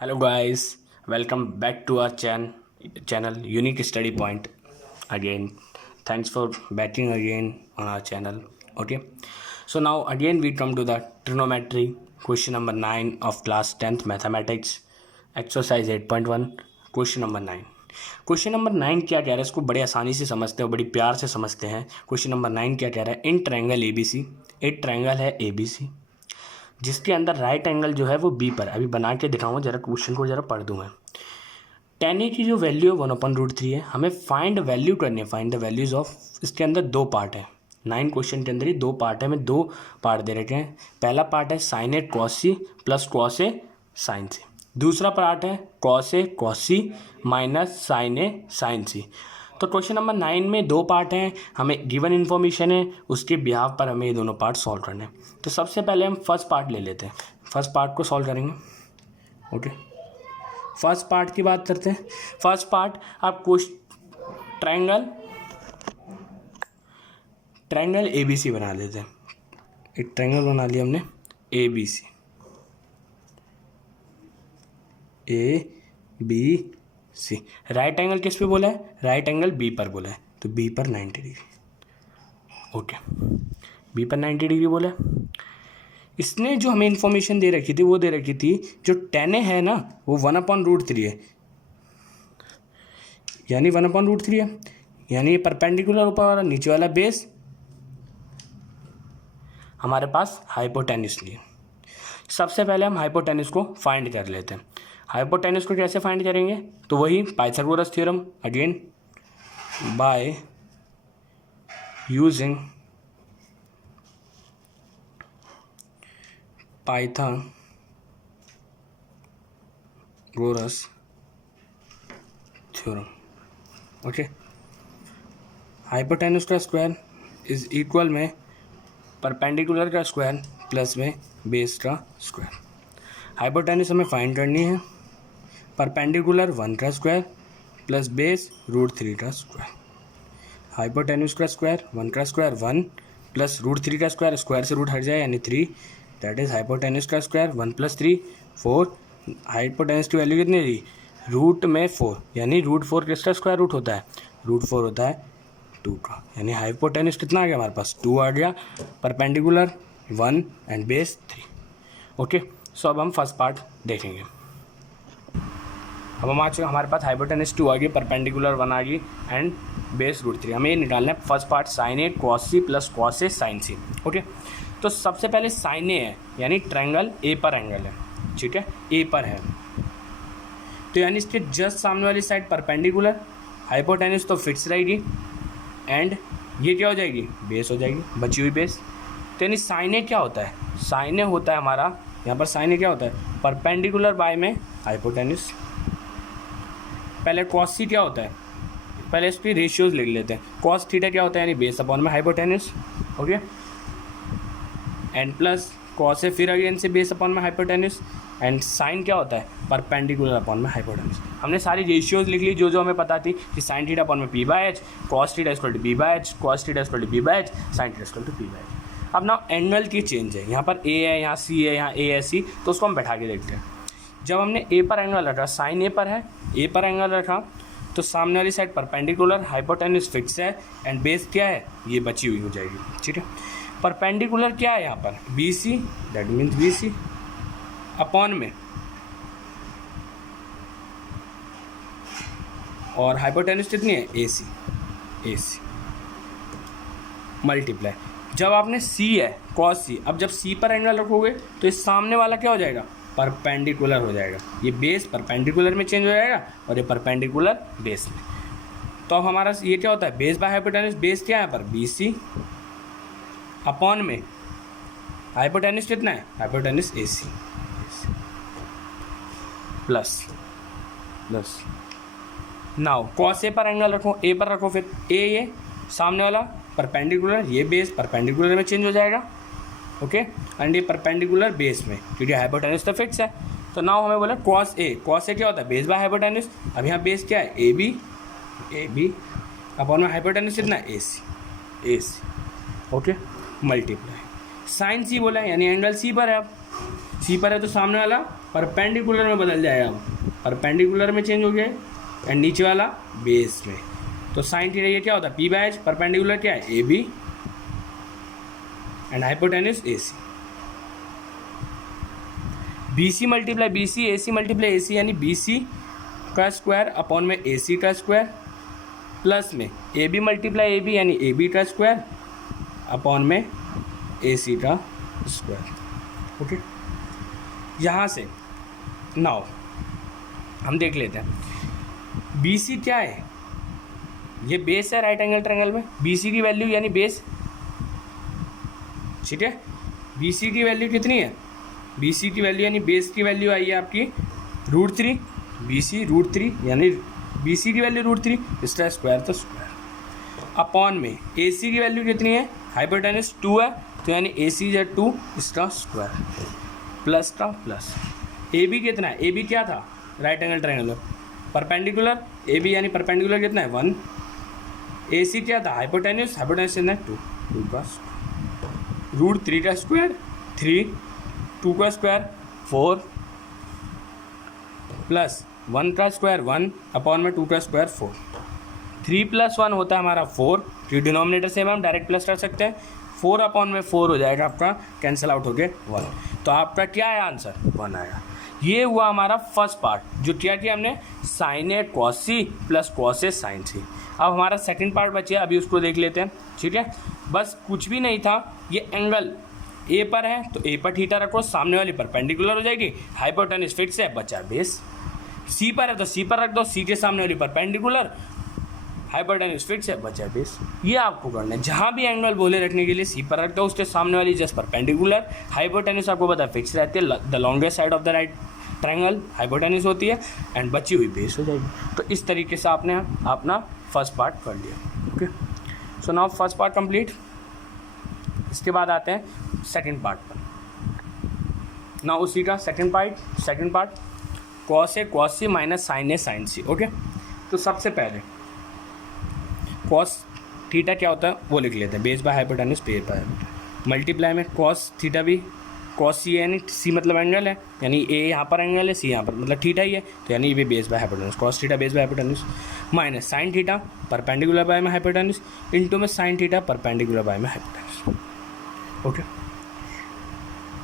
Hello guys, welcome back to our channel Unique Study Point. Again, thanks for batting again on our channel. Okay, so now again we come to the trigonometry question number 9 of class 10th mathematics exercise 8.1 question number 9। Question number 9 क्या कह रहा है, इसको बड़े आसानी से समझते हैं, बड़ी प्यार से समझते हैं। क्वेश्चन नंबर 9 क्या कह रहा है, इन ट्रायंगल एबीसी, एक ट्रायंगल है एबीसी जिसके अंदर राइट एंगल जो है वो बी पर, अभी बना के दिखाऊंगा, जरा क्वेश्चन को जरा पढ़ दूँ मैं। tan a की जो वैल्यू है 1/√3 है, हमें फाइंड वैल्यू करनी है, फाइंड द वैल्यूज ऑफ। इसके अंदर दो पार्ट है, 9 क्वेश्चन के अंदर ही दो पार्ट है, हमें दो पार्ट दे रखे हैं। पहला पार्ट है साइन ए कॉस सी प्लस कॉस ए साइन सी, दूसरा पार्ट है cos A cos C minus sign A sign सी। तो क्वेश्चन नंबर 9 में दो पार्ट हैं, हमें गिवन इन्फॉर्मेशन है, उसके बिहाफ पर हमें ये दोनों पार्ट सॉल्व करने हैं। तो सबसे पहले हम फर्स्ट पार्ट ले लेते हैं, फर्स्ट पार्ट को सॉल्व करेंगे। ओके, फर्स्ट पार्ट की बात करते हैं। फर्स्ट पार्ट आप ट्रायंगल एबीसी बना लेते हैं। एक ट्रायंगल बना लिया हमने ABC, A B C. Right angle किस पे बोला है, राइट एंगल बी पर बोला है, तो बी पर 90 डिग्री। ओके, बी पर 90 डिग्री बोला है। इसने जो हमें इन्फॉर्मेशन दे रखी थी वो दे रखी थी जो tan A है ना वो 1/√3 है, यानी 1/√3 है, यानी ये परपेंडिकुलर ऊपर वाला, नीचे वाला बेस हमारे पास हाइपोटेन्यूस लिए। सबसे पहले हम हाइपोटेन्यूस को फाइंड कर लेते हैं। हाइपोटेन्यूस को कैसे फाइंड करेंगे, तो वही Pythagoras theorem, again by using Pythagoras theorem. Okay, hypotenuse का स्क्वायर इज इक्वल में परपेंडिकुलर का स्क्वायर प्लस में बेस का स्क्वायर। हाइपोटेन्यूस हमें फाइंड करनी है, परपेंडिकुलर 1 का स्क्वायर प्लस बेस √3 का स्क्वायर। हाइपोटेन्यूस का स्क्वायर 1 का स्क्वायर 1 प्लस √3 का स्क्वायर, स्क्वायर से रूट हट जाए यानी 3, दैट इज हाइपोटेन्यूस का स्क्वायर 1 + 3 4। हाइपोटेन्यूस की वैल्यू कितनी थी, रूट में 4, यानी √4 किसका स्क्वायर रूट होता है, √4 होता है 2 का, यानी हाइपोटेन्यूस कितना आ गया हमारे पास 2 आ गया, परपेंडिकुलर 1 एंड बेस 3। ओके, सो अब हम फर्स्ट पार्ट देखेंगे। अब हम आ चुके, हमारे पास हाइपोटेन्यूस 2 आ गई, परपेंडिकुलर 1 आ गई एंड बेस √3। हमें ये निकालना है फर्स्ट पार्ट, साइन ए कॉस सी प्लस कॉस ए साइन सी। ओके, तो सबसे पहले साइन ए है, यानी ट्रायंगल ए पर एंगल है, ठीक है, ए पर है, तो यानी इसके जस्ट सामने वाली साइड परपेंडिकुलर, हाइपोटेन्यूस तो फिक्स रहेगी एंड ये क्या हो जाएगी, बेस हो जाएगी, बची हुई बेस। तो यानी साइन ए क्या होता है, साइन ए होता है हमारा, यहाँ पर साइन ए क्या होता है, परपेंडिकुलर बाय में हाइपोटेन्यूस। पहले कॉस सी क्या होता है, पहले इसकी रेशियोज लिख लेते हैं। कॉस थीटा क्या होता है, यानी बेस अपॉन में hypotenuse. Okay, and plus cos A फिर अगेन से बेस अपॉन में हाइपोटेन्यूस, एंड साइन क्या होता है, परपेंडिकुलर अपॉन में हाइपोटेन्यूस। हमने सारी रेशियोज लिख ली जो जो हमें पता थी कि साइन थीटा अपॉन में p/h, cos theta equal to b/h, cos theta equal to b/h, sine theta equal to p/h। अब ना एंगल की चेंज है, यहाँ पर a है, यहाँ c है, यहाँ a है c, तो उसको हम बैठा के देखते हैं। जब हमने a पर एंगल रखा, साइन a पर है, a पर एंगल रखा, तो सामने वाली साइड परपेंडिकुलर, हाइपोटेन्यूस फिक्स है एंड बेस क्या है, ये बची हुई हो जाएगी, ठीक है। परपेंडिकुलर क्या है यहाँ पर, BC, that means BC upon में, और हाइपोटेन्यूस कितनी है, AC मल्टीप्लाई। जब आपने C है कॉस C, अब जब C पर एंगल रखोगे तो इस सामने वाला क्या हो जाएगा, परपेंडिकुलर हो जाएगा, ये बेस परपेंडिकुलर में चेंज हो जाएगा और ये परपेंडिकुलर बेस में। तो अब हमारा ये क्या होता है, बेस बाय हाइपोटेन्यूस, बेस क्या है यहाँ पर BC अपॉन में हाइपोटेन्यूस कितना है, hypotenuse AC plus now cos A पर एंगल रखो, ए पर रखो, फिर ए ये सामने वाला परपेंडिकुलर, ये बेस परपेंडिकुलर में चेंज हो जाएगा। ओके, एंड ये परपेंडिकुलर बेस में, क्योंकि हाइपोटेन्यूस तो फिक्स है। तो नाउ हमें बोला कॉस ए क्या होता है, बेस बाय हाइपोटेन्यूस। अब यहाँ बेस क्या है, ए बी अपॉन में हाइपोटेन्यूस कितना है, AC। ओके, मल्टीप्लाई साइन सी बोला है, यानी एंगल सी पर है, अब सी पर है तो सामने वाला परपेंडिकुलर में बदल जाएगा, परपेंडिकुलर में चेंज हो गया एंड नीचे वाला बेस में। तो साइन थीटा ये क्या होता है, पी बाय एच, परपेंडिकुलर क्या है, A B and hypotenuse A C. B C multiply B C, A C multiply A C, यानी बी सी का स्क्वायर अपॉन में ए सी का स्क्वायर, प्लस में A B multiply A B यानी A B का square upon में A सी का square. Okay, यहाँ से नाउ हम देख लेते हैं बी सी क्या है, ये बेस है राइट एंगल ट्रायंगल में, बी सी की वैल्यू यानी बेस, ठीक है। बी सी की वैल्यू कितनी है, बी सी की वैल्यू यानी बेस की वैल्यू आई है आपकी √3, बी सी √3 यानी बी सी की वैल्यू √3, इसका स्क्वायर तो स्क्वायर अपॉन में ए सी की वैल्यू कितनी है, हाइपोटेन्यूज 2 है तो यानी ए सी या 2 इसका स्क्वायर प्लस का प्लस। ए बी कितना है, ए बी क्या था right angle triangle perpendicular, A B यानी परपेंडिकुलर कितना है 1, ए सी क्या था हाइपोटेन्यूज, हाइपोटेन्यूज कितना है 2 का √3 का स्क्वायर 3, 2 का स्क्वायर 4 प्लस 1 का स्क्वायर 1 अपॉन में 2 का स्क्वायर 4, 3 + 1 होता है हमारा 4, जो डिनोमिनेटर से हम डायरेक्ट प्लस कर सकते हैं, 4 अपॉन में 4 हो जाएगा आपका, कैंसिल आउट हो गया 1, तो आपका क्या है आंसर 1 आएगा। ये हुआ हमारा फर्स्ट पार्ट, जो क्या किया हमने साइन ए कॉस सी प्लस कॉस ए साइन सी। अब हमारा सेकंड पार्ट बचे, अभी उसको देख लेते हैं, ठीक है। बस कुछ भी नहीं था, ये एंगल ए पर है तो ए पर थीटा रखो, सामने वाली परपेंडिकुलर हो जाएगी, हाइपोटेन्यूज फिक्स है, बचा बेस। सी पर है तो सी पर रख दो, सी के सामने वाली परपेंडिकुलर, हाइपोटेन्यूज फिक्स है, बचा बेस। ये आपको करना है, जहाँ भी एंगल बोले रखने के लिए सी पर रख दो, उसके सामने वाली जस्ट परपेंडिकुलर, हाइपोटेन्यूज आपको पता है फिक्स रहती है, the longest side of the right triangle hypotenuse होती है एंड बची हुई बेस हो जाएगी। तो इस तरीके से आपने अपना फर्स्ट पार्ट कर लिया। Okay, so now first part complete. इसके बाद आते हैं सेकंड पार्ट पर। नाउ उसी का second part cos A cos C minus sign A sign C. Okay, तो सबसे पहले कॉस थीटा क्या होता है वो लिख लेते हैं, base by hypotenuse base by multiply में कॉस थीटा भी, कॉस सी यानी सी मतलब एंगल है, यानी ए यहाँ पर एंगल है, सी यहाँ पर मतलब थीटा ही है, तो यानी ये भी base by hypotenuse, cos theta base by hypotenuse minus sine theta perpendicular by में हाइपोटेन्यूज इनटू में साइन थीटा परपेंडिकुलर बाय में हाइपोटेन्यूज। ओके,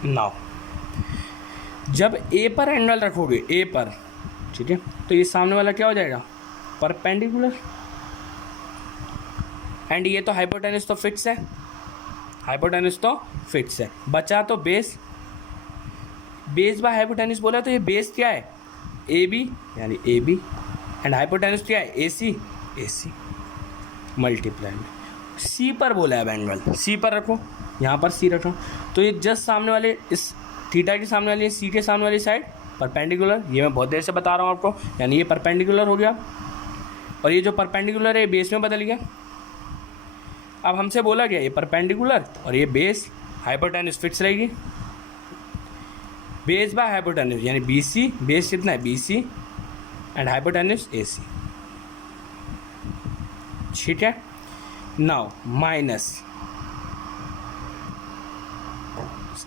नाउ जब ए पर एंगल रखोगे, ए पर, ठीक है, तो ये सामने वाला क्या हो जाएगा परपेंडिकुलर, एंड ये तो हाइपोटेन्यूज तो फिक्स है, हाइपोटेन्यूज तो फिक्स है, बचा तो बेस, बेस बाय हाइपोटेन्यूज बोला तो ये बेस क्या है ए बी यानी ए बी एंड हाइपोटेन्यूज क्या है ए सी मल्टीप्लाई में सी पर बोला है एंगल, सी पर रखो, यहाँ पर सी रखो, तो ये जस्ट सामने वाले इस थीटा के सामने वाली सी के सामने वाली साइड परपेंडिकुलर, ये मैं बहुत देर से बता रहा हूँ आपको, यानी ये परपेंडिकुलर हो गया और ये जो परपेंडिकुलर है बेस में बदल गया। अब हमसे बोला गया ये परपेंडिकुलर और ये बेस, हाइपोटेन्यूज फिक्स रहेगी, बेस बाय हाइपोटेन्यूज यानी बी सी, बेस कितना है B C and hypotenuse A सी, ठीक है। नाउ माइनस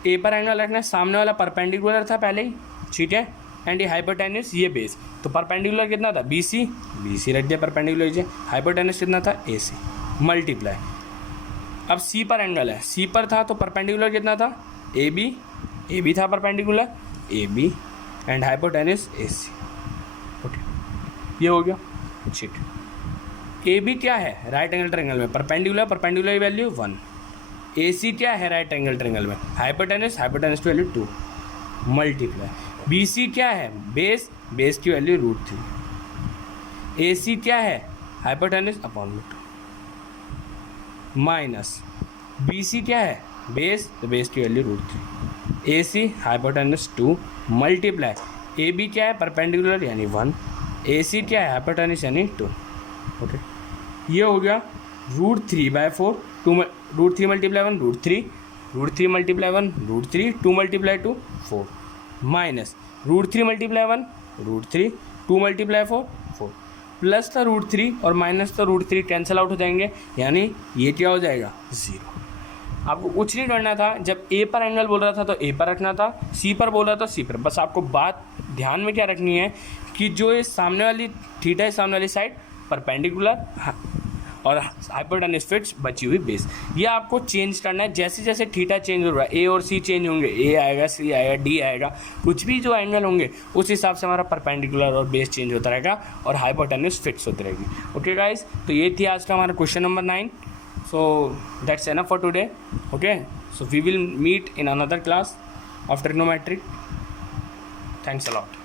ए पर एंगल रखना है, सामने वाला परपेंडिकुलर था पहले ही, ठीक है, एंड ये हाइपोटेन्यूज ये बेस, तो परपेंडिकुलर कितना था बी सी रख दिया परपेंडिकुलर, हाइपोटेन्यूज कितना था ए सी मल्टीप्लाई, अब सी पर एंगल है, सी पर था तो परपेंडिकुलर कितना था ए बी था perpendicular A B and hypotenuse A C. Okay, ये हो गया, ठीक। ए बी क्या है राइट एंगल ट्रायंगल में परपेंडिकुलर की वैल्यू 1, ए सी क्या है राइट एंगल ट्रायंगल में हाइपोटेन्यूज की वैल्यू 2 मल्टीप्लाई, बी सी क्या है बेस की वैल्यू √3, ए सी क्या है हाइपोटेन्यूज अपॉन में 2 माइनस बी सी क्या है बेस, तो बेस की value √3, A C hypotenuse 2 multiply A B क्या है परपेंडिकुलर यानी 1, ए सी क्या है हाइपोटेन्यूज यानी 2। ओके, ये हो गया √3/4, √3 multiply 1 √3 multiply 1 √3, 2 multiply 2 4 minus √3 multiply 1 √3, 2 multiply 4 4 plus का √3 और माइनस का √3 कैंसिल आउट हो जाएंगे, यानी ये क्या हो जाएगा 0। आपको कुछ नहीं करना था, जब ए पर एंगल बोल रहा था तो ए पर रखना था, सी पर बोल रहा था सी पर। बस आपको बात ध्यान में क्या रखनी है कि जो ये सामने वाली थीटा है, सामने वाली साइड परपेंडिकुलर और हाइपोटेन्यूज फिट्स बची हुई बेस, ये आपको चेंज करना है। जैसे जैसे थीटा चेंज हो रहा है, ए और सी चेंज होंगे, ए आएगा, सी आएगा, डी आएगा, कुछ भी जो एंगल होंगे उस हिसाब से हमारा परपेंडिकुलर और बेस चेंज होता रहेगा और हाइपोटेन्यूज फिक्स होती रहेगी। ओके गाइस, तो ये थी आज का हमारा question number 9। So that's enough for today. Okay, so we will meet in another class of trigonometry. Thanks a lot.